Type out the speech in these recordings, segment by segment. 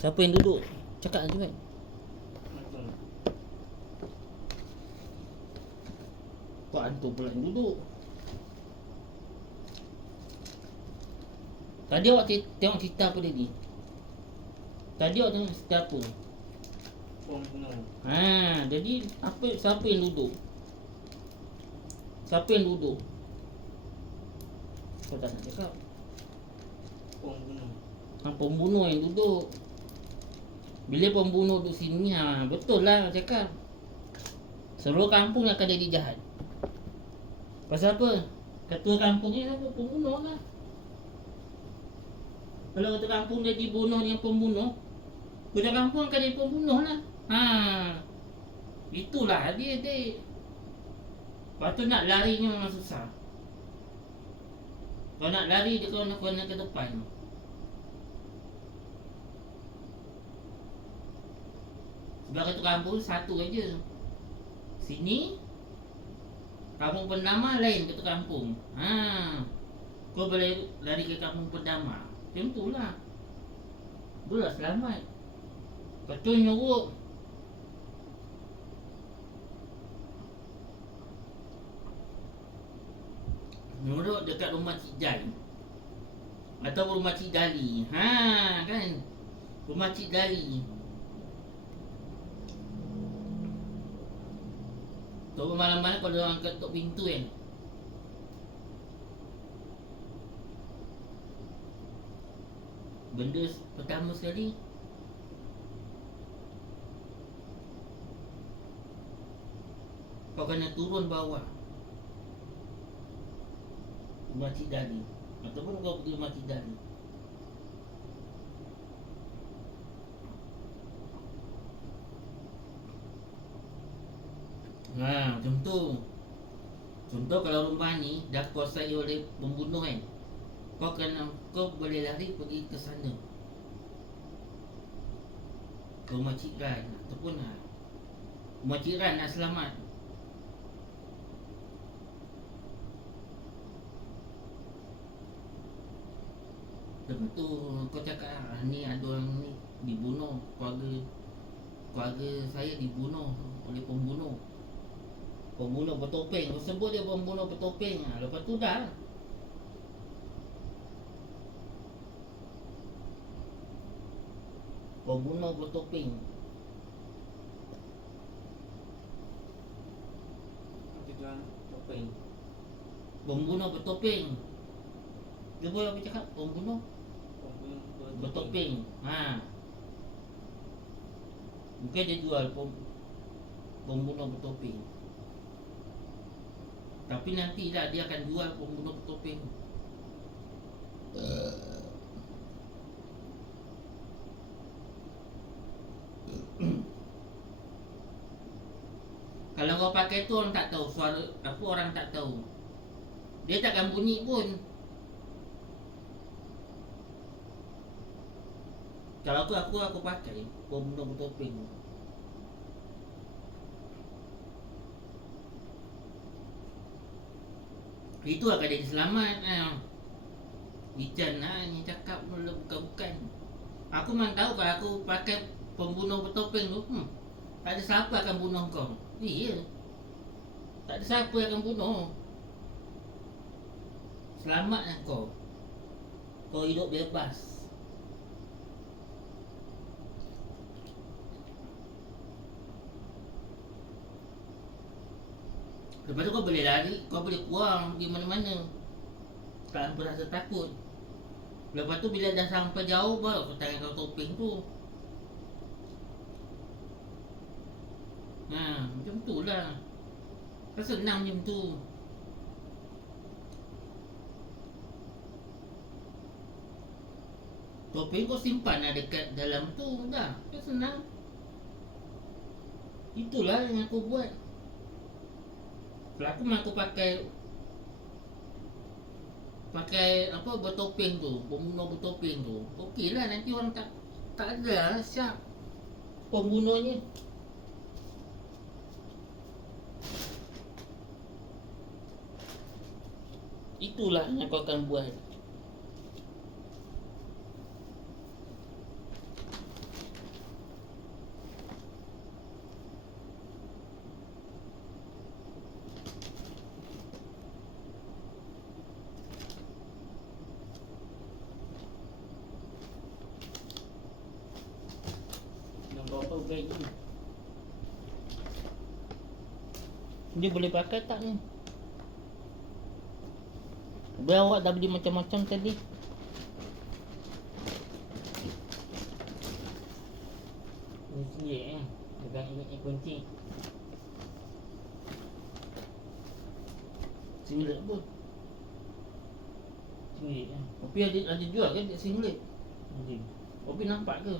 Siapa yang duduk? Cakap je kan. Kau antum pula yang duduk. Tadi awak tengok cerita apa tadi? Tadi awak tengok cerita apa? Jadi siapa yang duduk? Siapa yang duduk? Kau tak nak cakap. Pembunuh yang duduk. Bila pembunuh duduk sini, betul lah cakap. Seluruh kampung akan jadi jahat. Pasal apa? Ketua kampung ni apa? Pembunuh lah. Kalau ketua kampung dia dibunuh yang pembunuh, ketua kampung akan jadi pembunuh lah. Itulah dia. Lepas tu nak larinya memang susah. Kalau nak lari dia kena ke depan. Sebab ketua kampung satu aja. Sini kampung Pendama lain ketua kampung. Kau boleh lari ke kampung Pendama. Macam tu lah. Tu lah selamat. Betul nyuruk. Nyuruk dekat rumah Cik Jai atau rumah Cik Gali. Kan. Rumah Cik Gali. Tu malam-malam kalau orang ketuk pintu kan. Benda pertama sekali kau kena turun bawah rumah Cik Dali ataupun kau pergi rumah Cik Dali. Macam tu. Contoh kalau rumah ni dah kuasai oleh pembunuh kan, kau boleh lari pergi ke sana, ke rumah Cik Ran ataupun rumah Cik Ran nak selamat. Lepas tu kau cakap ni ada orang ni dibunuh, keluarga saya dibunuh oleh pembunuh bertopeng. Kau sebut dia pembunuh bertopeng. Lepas tu dah pembunuh bertopeng. Pembunuh bertopeng. Dia boleh apa cakap? Pembunuh bertopeng. Bukan dia jual pembunuh bertopeng. Tapi nantilah dia akan jual pembunuh bertopeng. Kalau kau pakai tu orang tak tahu suara apa, orang tak tahu. Dia takkan bunyi pun. Kalau aku pakai pembunuh bertopeng. Itu akan jadi selamat. Ijan ni cakap bukan. Aku memang tahu kalau aku pakai pembunuh bertopeng tu, tak ada siapa akan bunuh kau. Iya. Tak ada siapa yang akan bunuh. Selamatlah kau. Kau hidup bebas. Lepas tu kau boleh lari, kau boleh keluar pergi mana-mana tak berasa takut. Lepas tu bila dah sampai jauh baru kau tarik kau topeng tu. Macam tu lah. Kan senang macam tu. Topeng kau simpan lah dekat dalam tu. Dah, kan senang. Itulah yang aku buat. Kalau aku pakai apa bertopeng tu, pembunuh bertopeng tu, okey lah, nanti orang tak ada siap pembunuhnya. Itulah yang kau akan buat. apa baik je. Dia boleh pakai tak ni? Habis awak dah beli macam-macam tadi. Kunci pegang ingat kunci. Singlet apa? Singlet Opi ada jual kan dia singlet? Ada. Opi nampak ke?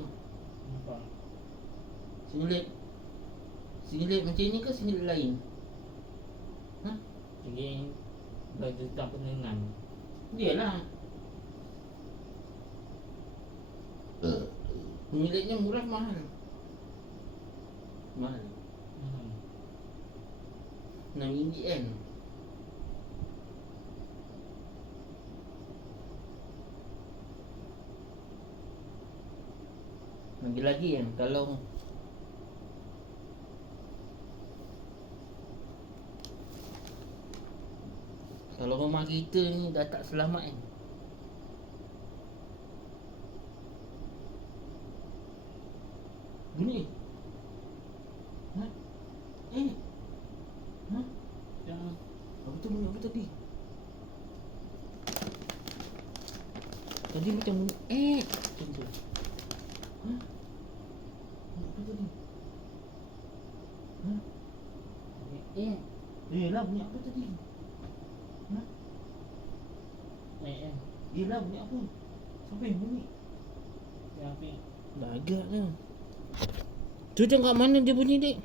Nampak. Singlet macam ni ke singlet lain? Ha? Singlet yang baju tak penengan. Iyalah. Singletnya murah mahal. Mahal. RM6 kan? Lagi-lagi kan kalau rumah kita ni dah tak selamat kan. Bunyi. Ha? Ha? Yang Apa tu bunyi apa tadi? Tadi macam bunyi macam tu. Ha? Apa tadi? Ha? Yelah bunyi apa tadi? Ha? Yelah bunyi apa? Siapa yang bunyi? yang api. Dah agak ke? Tu tengok kat mana dia bunyi dik?